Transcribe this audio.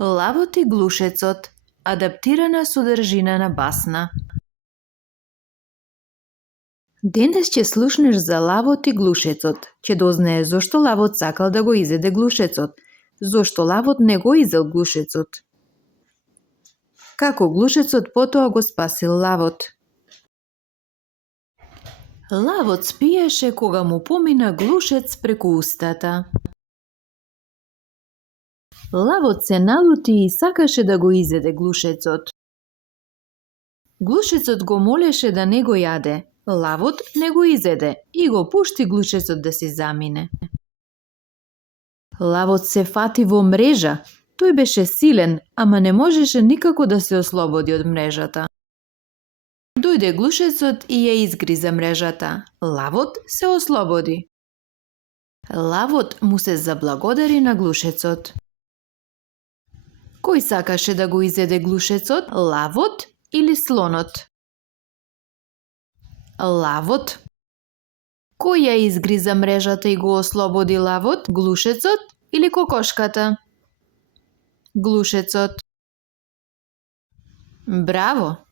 Лавот и глушецот. Адаптирана содржина на басна. Денес ќе слушнеш за лавот и глушецот. Ќе дознаеш зошто лавот сакал да го изеде глушецот, зошто лавот не го изел глушецот. Како глушецот потоа го спасил лавот. Лавот спиеше кога му помина глушец преку устата. Лавот се налути и сакаше да го изеде глушецот. Глушецот го молеше да не го јаде. Лавот не го изеде и го пушти глушецот да си замине. Лавот се фати во мрежа. Тој беше силен, ама не можеше никако да се ослободи од мрежата. Дојде глушецот и ја изгриза мрежата. Лавот се ослободи. Лавот му се заблагодари на глушецот. Кој сакаше да го изеде глушецот? Лавот или слонот? Лавот. Кој ја изгриза мрежата и го ослободи лавот? Глушецот или кокошката? Глушецот. Браво!